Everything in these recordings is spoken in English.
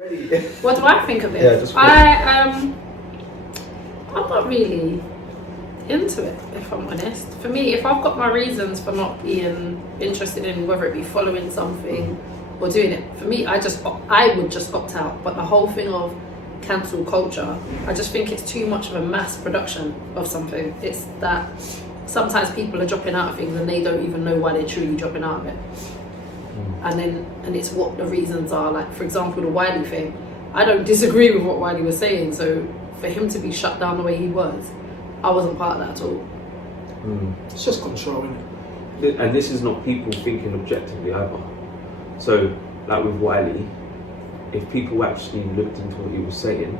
What do I think of it? I'm not really into it, if I'm honest. For me, if I've got my reasons for not being interested in whether it be following something or doing it, for me, I would just opt out. But the whole thing of cancel culture, I just think it's too much of a mass production of something. It's that sometimes people are dropping out of things and they don't even know why they're truly dropping out of it. And it's what the reasons are. Like, for example, the Wiley thing, I don't disagree with what Wiley was saying, so for him to be shut down the way he was, I wasn't part of that at all. It's just control, isn't it? And this is not people thinking objectively either. So, like with Wiley, if people actually looked into what he was saying,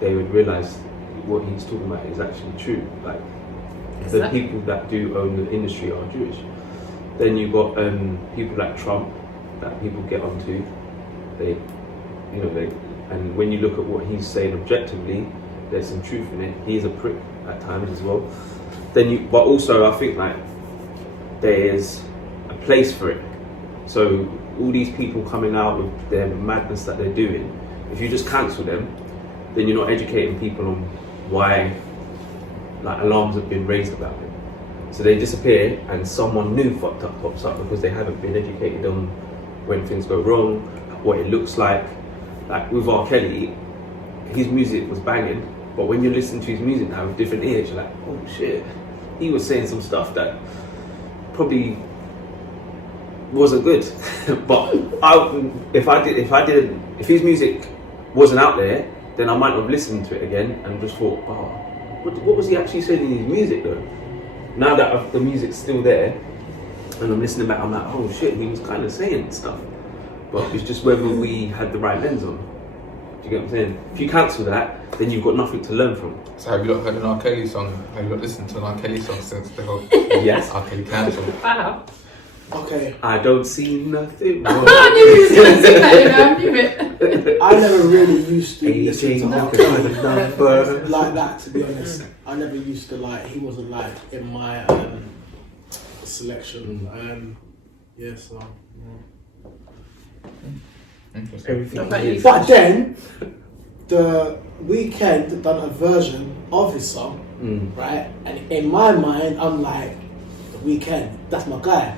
they would realise what he's talking about is actually true. Like, the people that do own the industry are Jewish. Then you've got people like Trump that people get onto. And when you look at what he's saying objectively, there's some truth in it. He is a prick at times as well. But also I think like there's a place for it. So all these people coming out with their madness that they're doing, if you just cancel them, then you're not educating people on why like alarms have been raised about it. So they disappear and someone new fucked up pops up because they haven't been educated on when things go wrong, what it looks like. Like with R. Kelly, his music was banging, but when you listen to his music now with different ears, you're like, oh shit, he was saying some stuff that probably wasn't good. But if his music wasn't out there, then I might have listened to it again and just thought, oh, what was he actually saying in his music though? Now that the music's still there and I'm listening back, I'm like, oh shit, he was kind of saying stuff. But it's just whether we had the right lens on. Do you get what I'm saying? If you cancel that, then you've got nothing to learn from. So have you not heard an R. Kelly song? Have you not listened to an R. Kelly song since the whole Yes. R. Kelly cancelled? Wow. Okay. I don't see nothing more. I knew he was going to do that, I knew it. I never really used to listen to R. Kelly number. like that, to be honest. I never used to he wasn't like in my selection. So. Interesting. But then, The Weeknd done a version of his song, right? And in my mind, I'm like, The Weeknd, that's my guy.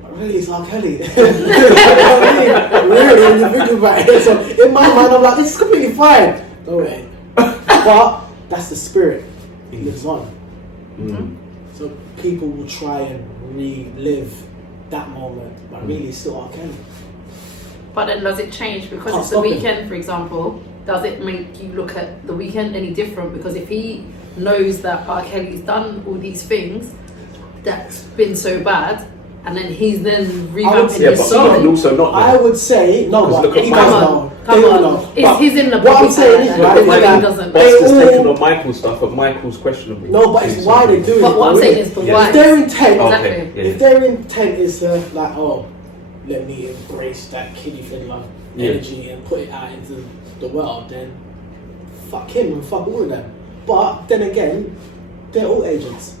But really, it's R. Kelly. You know what I mean? Really, when you think about it. So in my mind, I'm like, this is completely fine. No way. But that's the spirit. It lives on. So people will try and relive that moment, but really, it's still R. Kelly. But then does it change because it's The Weeknd, for example? Does it make you look at The Weeknd any different? Because if he knows that R. Kelly's done all these things that's been so bad, and then he's then revamping his song. Also not I would say no, but he does know. Come on. He's in the what I'm saying is right. He doesn't. Boss is taking on Michael's stuff, but Michael's questionable. No, but it's why they do it. But what I'm saying is the why. If their intent, if their intent is like, oh, let me embrace that kiddie fiddler energy and put it out into the world, then fuck him and fuck all of them. But then again, they're all agents.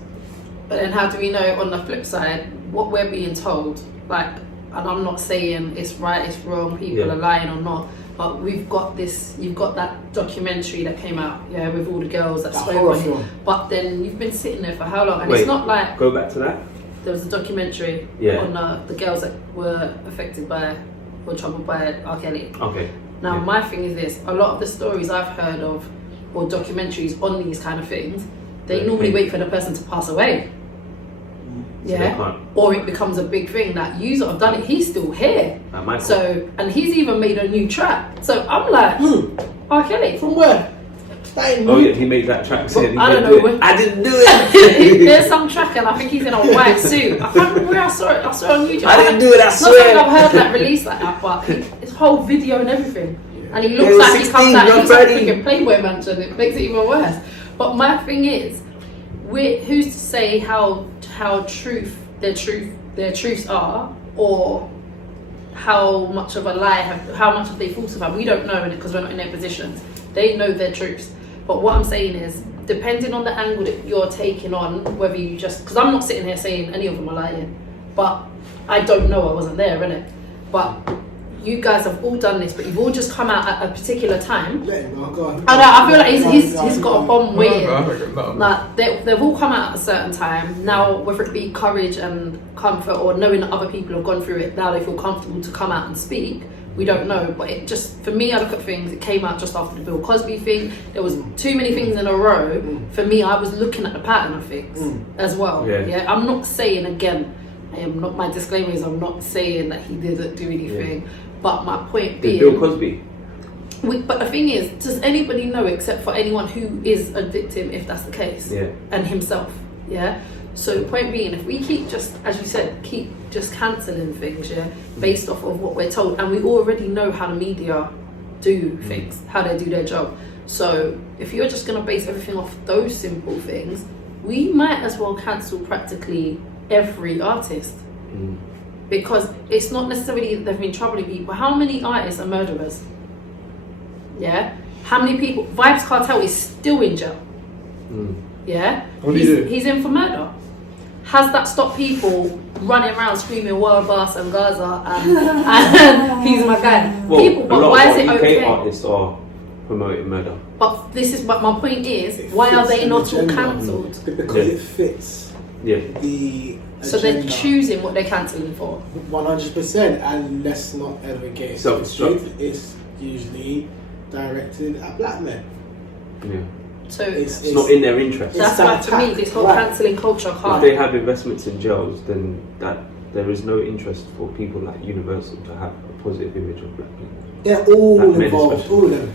But then how do we know on the flip side what we're being told? Like, and I'm not saying it's right, it's wrong, people are lying or not, but you've got that documentary that came out, with all the girls that spoke on it. But then you've been sitting there for how long? And it's not like... Go back to that. There was a documentary on the girls that were affected by or troubled by R. Kelly. Okay. Now my thing is this, a lot of the stories I've heard of or documentaries on these kind of things, they normally wait for the person to pass away. Or it becomes a big thing that you have done it, he's still here. So, and he's even made a new track. So I'm like, R. Kelly. From where? He made that track saying I don't know. I didn't do it. There's some track and I think he's in a white suit. I can't remember where I saw it. I saw it on YouTube. I didn't do it, I swear. Not I've heard that release like that, but his whole video and everything. And he looks like he comes out of a freaking Playboy mansion. It makes it even worse. But my thing is, who's to say how their truths are, or how much of a lie how much have they falsified? We don't know because we're not in their positions. They know their truths. But what I'm saying is, depending on the angle that you're taking on, whether you just, because I'm not sitting here saying any of them are lying, but I don't know, I wasn't there, innit? But you guys have all done this, but you've all just come out at a particular time. Let him go on. I feel like he's got a bomb waiting. No. Like they've all come out at a certain time. Now, whether it be courage and comfort or knowing that other people have gone through it, now they feel comfortable to come out and speak. We don't know, but it just, for me, I look at things, it came out just after the Bill Cosby thing. There was too many things in a row. For me, I was looking at the pattern of things as well. Yeah, I'm not saying, again, my disclaimer is I'm not saying that he didn't do anything, but my point being... Bill Cosby? But the thing is, does anybody know except for anyone who is a victim, if that's the case? Yeah. And himself, yeah? So point being, if we keep just, as you said, keep just cancelling things, based off of what we're told, and we already know how the media do things, how they do their job. So if you're just going to base everything off those simple things, we might as well cancel practically every artist. Because it's not necessarily that they've been troubling people. How many artists are murderers? Yeah? How many people? Vibes Cartel is still in jail. Yeah? He's in for murder. Has that stopped people running around screaming World Boss and Gaza and he's my guy? Well, people, but why is it okay? UK artists are promoting murder. But this is my point is, why are they not all cancelled? Because it fits the so they're choosing what they're cancelling for. 100%, and let's not ever get self-destruct. It's usually directed at black men. Yeah. So it's not in their interest. That's why for me this whole cancelling culture can't. If they have investments in jails, then there is no interest for people like Universal to have a positive image of black people. They're all involved. All of them.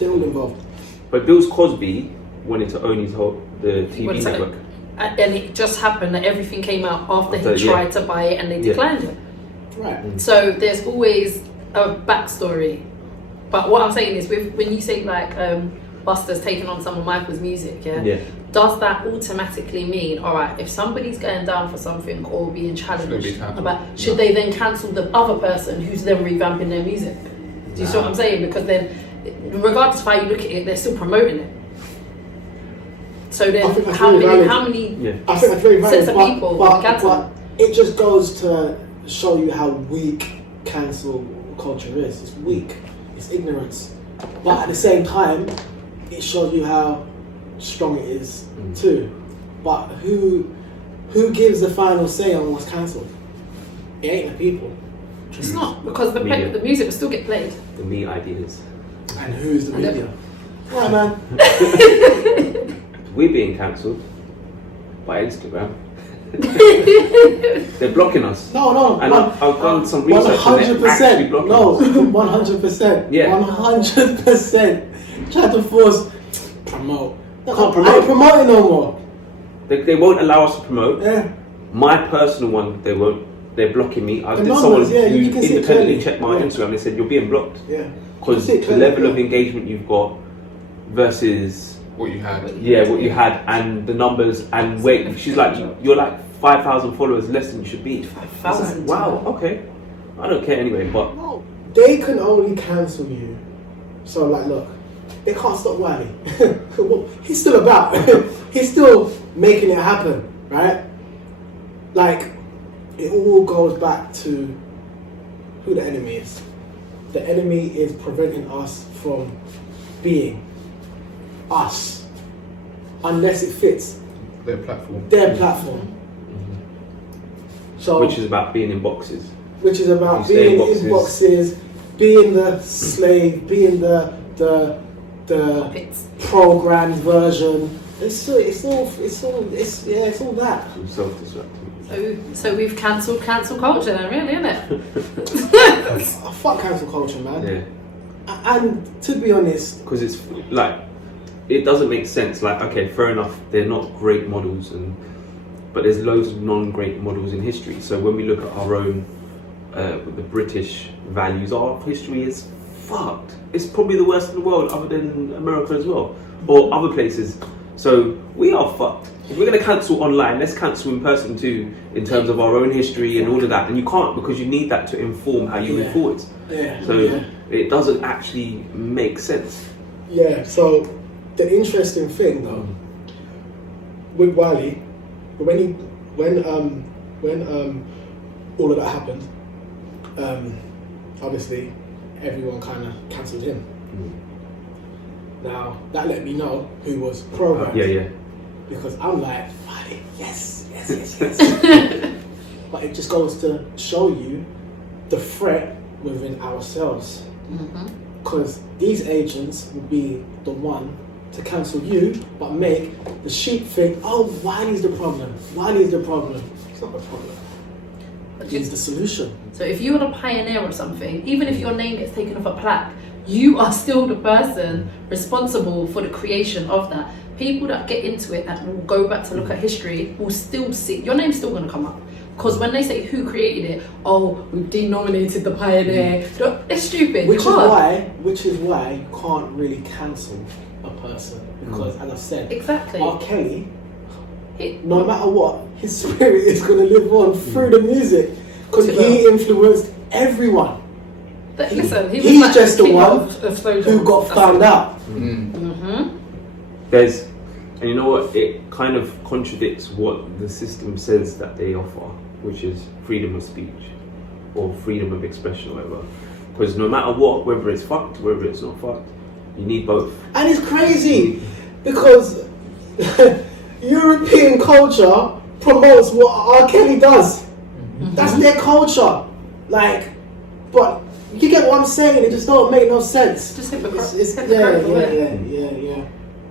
They're all involved. But Bill Cosby wanted to own the TV network. And it just happened that everything came out after he tried to buy it and they declined it. Right. So there's always a backstory. But what I'm saying is, when you say like Buster's taking on some of Michael's music, does that automatically mean, all right, if somebody's going down for something or being challenged should they then cancel the other person who's then revamping their music? Do you see what I'm saying? Because then, regardless of how you look at it, they're still promoting it. So then, how many I think that's very valid, sets of people but it just goes to show you how weak cancel culture is. It's weak. It's ignorance. But at the same time, it shows you how strong it is too. But who gives the final say on what's cancelled? It ain't the people. It's not, because the music will still get played. The me ideas. And who's the media? Yeah, man. We're being cancelled by Instagram. They're blocking us. No. And I've done some research and they're actually blocking us. 100%. Yeah. 100%. Try to force promote. They can't promote. I ain't promoting no more. They won't allow us to promote. Yeah. My personal one, they won't. They're blocking me. I did numbers, someone you who can see independently it checked my Instagram. They said you're being blocked. Yeah. Because the level of engagement you've got versus what you had. Yeah, what you had and the numbers and wait. She's like, you're like 5,000 followers less than you should be. 5,000. Wow. Okay. I don't care anyway. But no, they can only cancel you. So like, look, they can't stop Wiley. He's still about. He's still making it happen, right? Like, it all goes back to who the enemy is. The enemy is preventing us from being us, unless it fits their platform. So, which is about being in boxes. Which is about being in boxes, being the slave, being the programmed version. It's all that. I'm self-destructive. So we've cancelled cancel culture then, really, isn't it? Fuck cancel culture, man. Yeah. And to be honest, because it's like, it doesn't make sense. Like, okay, fair enough, they're not great models, but there's loads of non-great models in history. So when we look at our own, the British values, our history is fucked. It's probably the worst in the world, other than America as well, or other places. So we are fucked. If we're going to cancel online, let's cancel in person too, in terms of our own history and all of that. And you can't, because you need that to inform how you move forwards. So it doesn't actually make sense. Yeah, so the interesting thing though, with Wiley, when all of that happened, obviously everyone kind of cancelled him. Now that let me know who was programmed. Yeah. Because I'm like, Friday, yes. But it just goes to show you the threat within ourselves. Because these agents will be the one to cancel you, but make the sheep think, oh, Wiley's the problem. It's not the problem. It's the solution. So if you're the pioneer of something, even if your name gets taken off a plaque, you are still the person responsible for the creation of that. People that get into it, that will go back to look at history, will still see, your name's still going to come up. Because when they say who created it, oh, we've denominated the pioneer. It's stupid. Which is why you can't really cancel a person. Because as I said, exactly. R. Kelly, no matter what, his spirit is going to live on through the music. Because he influenced everyone. Listen, he's like just the one who got found out. And you know what? It kind of contradicts what the system says that they offer, which is freedom of speech or freedom of expression or whatever. Because no matter what, whether it's fucked, whether it's not fucked, you need both. And it's crazy because European culture promotes what R. Kelly does. That's their culture. But you get what I'm saying? It just don't make no sense. Just hypocritical. Yeah.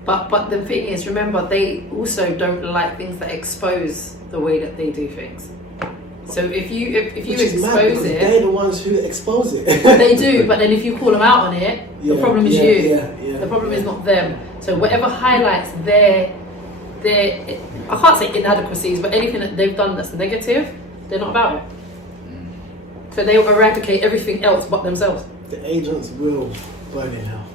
But the thing is, remember, they also don't like things that expose the way that they do things. So if you expose it, they're the ones who expose it. They do. But then if you call them out on it, the problem is you. Yeah, the problem is not them. So whatever highlights their I can't say inadequacies, but anything that they've done that's negative, they're not about it. So they will eradicate everything else but themselves. The agents will burn in hell.